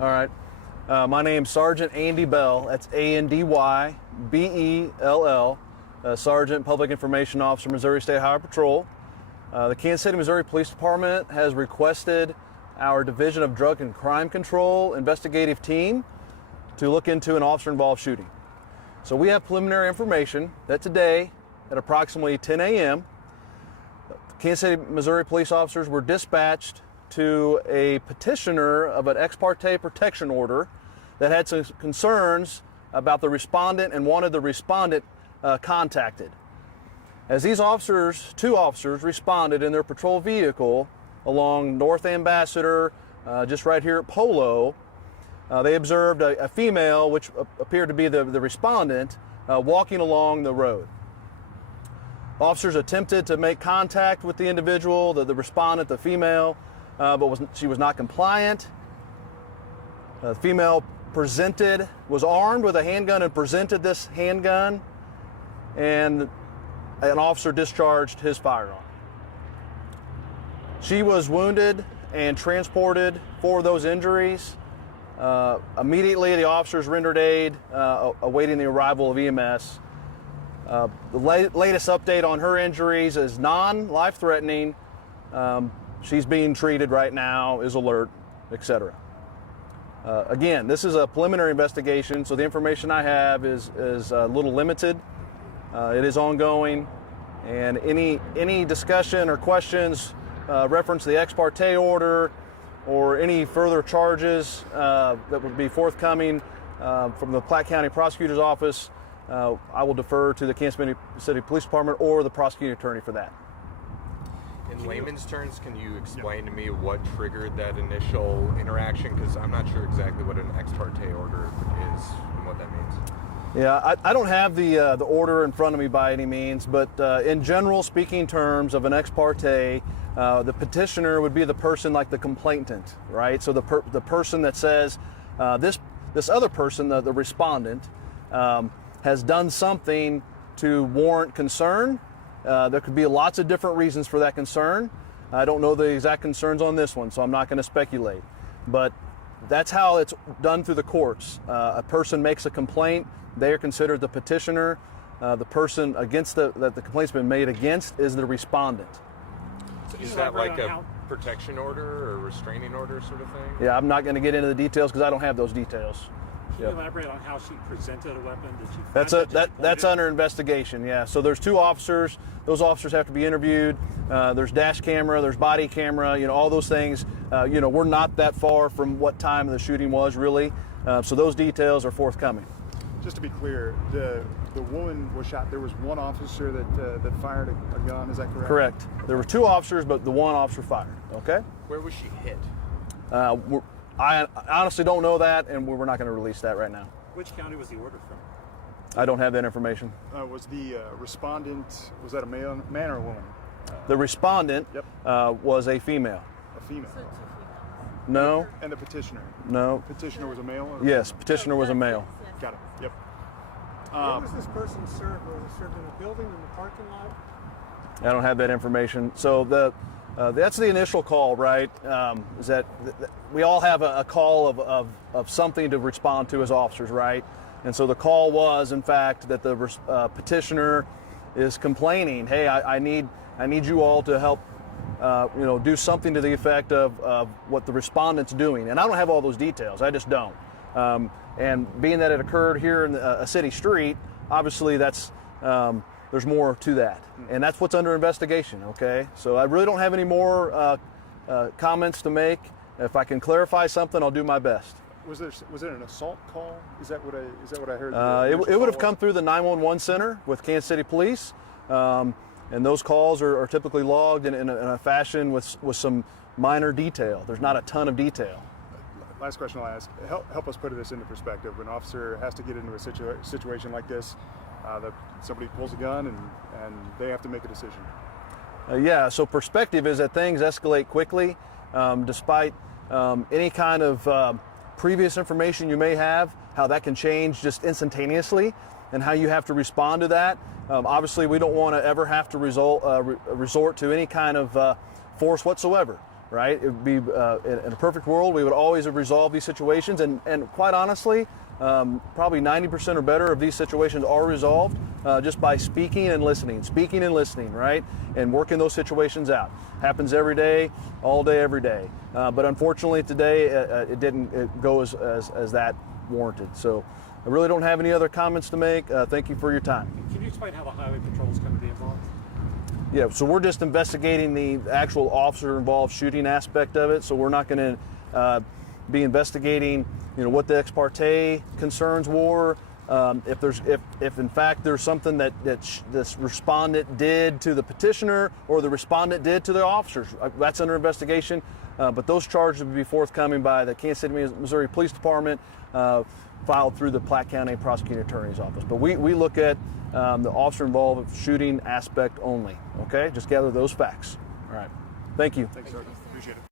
All right. My name's Sergeant Andy Bell. That's ANDYBELL, Sergeant Public Information Officer, Missouri State Highway Patrol. The Kansas City, Missouri Police Department has requested our Division of Drug and Crime Control investigative team to look into an officer-involved shooting. So we have preliminary information that today at approximately 10 a.m., Kansas City, Missouri police officers were dispatched to a petitioner of an ex parte protection order that had some concerns about the respondent and wanted the respondent contacted. As these officers, two officers, responded in their patrol vehicle along North Ambassador, just right here at Polo, they observed a female, which appeared to be the respondent, walking along the road. Officers attempted to make contact with the individual, the respondent, the female, but she was not compliant. The female was armed with a handgun and presented this handgun, and an officer discharged his firearm. She was wounded and transported for those injuries. Immediately, the officers rendered aid, awaiting the arrival of EMS. The latest update on her injuries is non-life-threatening. She's being treated right now, is alert, etc. Again, this is a preliminary investigation, so the information I have is a little limited. It is ongoing, and any discussion or questions reference the ex parte order or any further charges that would be forthcoming from the Platte County Prosecutor's Office, I will defer to the Kansas City Police Department or the prosecuting attorney for that. In layman's terms, can you explain to me what triggered that initial interaction? Because I'm not sure exactly what an ex parte order is and what that means. Yeah, I don't have the order in front of me by any means, but in general speaking terms of an ex parte, the petitioner would be the person like the complainant, right? So the person that says this other person, the respondent, has done something to warrant concern. There could be lots of different reasons for that concern. I don't know the exact concerns on this one, so I'm not going to speculate. But that's how it's done through the courts. A person makes a complaint. They are considered the petitioner. The person against that the complaint's been made against is the respondent. So is that like a protection order or restraining order sort of thing? Yeah, I'm not going to get into the details because I don't have those details. Can you elaborate on how she presented a weapon? Did she that's under investigation, yeah. So there's two officers. Those officers have to be interviewed. There's dash camera, there's body camera, all those things. We're not that far from what time the shooting was, really. So those details are forthcoming. Just to be clear, the woman was shot. There was one officer that fired a gun, is that correct? Correct. There were two officers, but the one officer fired, okay? Where was she hit? I honestly don't know that, and we're not going to release that right now. Which county was the order from? I don't have that information. Was the respondent, was that a man or a woman? The respondent was a female. A female? No. And the petitioner? No. Petitioner was a male? Yes, petitioner was a male. Got it, yep. Where was this person served? Was it served in a building, in the parking lot? I don't have that information. So that's the initial call, right? Is that we all have a call of something to respond to as officers, right? And so the call was, in fact, that the petitioner is complaining, hey, I need you all to help, do something to the effect of what the respondent's doing. And I don't have all those details. I just don't. And being that it occurred here in a city street, obviously that's there's more to that, and that's what's under investigation. Okay, so I really don't have any more comments to make. If I can clarify something, I'll do my best. Was it an assault call? Is that what I heard? It would have come through the 911 center with Kansas City Police, and those calls are typically logged in a fashion with some minor detail. There's not a ton of detail. Last question I'll ask. Help us put this into perspective. An officer has to get into a situation like this. That somebody pulls a gun and they have to make a decision. So perspective is that things escalate quickly, despite any kind of previous information you may have, how that can change just instantaneously and how you have to respond to that. Obviously, we don't want to ever have to resort to any kind of force whatsoever. right? It would be in a perfect world, we would always have resolved these situations, and quite honestly, probably 90% or better of these situations are resolved just by speaking and listening, right? And working those situations out. Happens every day, all day, every day. But unfortunately today, it didn't go as that warranted. So I really don't have any other comments to make. Thank you for your time. Can you explain how the highway patrol is going to be involved? Yeah, so we're just investigating the actual officer-involved shooting aspect of it. So we're not going to be investigating, what the ex parte concerns were. If in fact there's something that this respondent did to the petitioner or the respondent did to the officers, that's under investigation. But those charges will be forthcoming by the Kansas City, Missouri Police Department, filed through the Platte County Prosecuting Attorney's Office. But we look at the officer-involved shooting aspect only. Okay, just gather those facts. All right. Thank you. Thanks, sir. Appreciate it.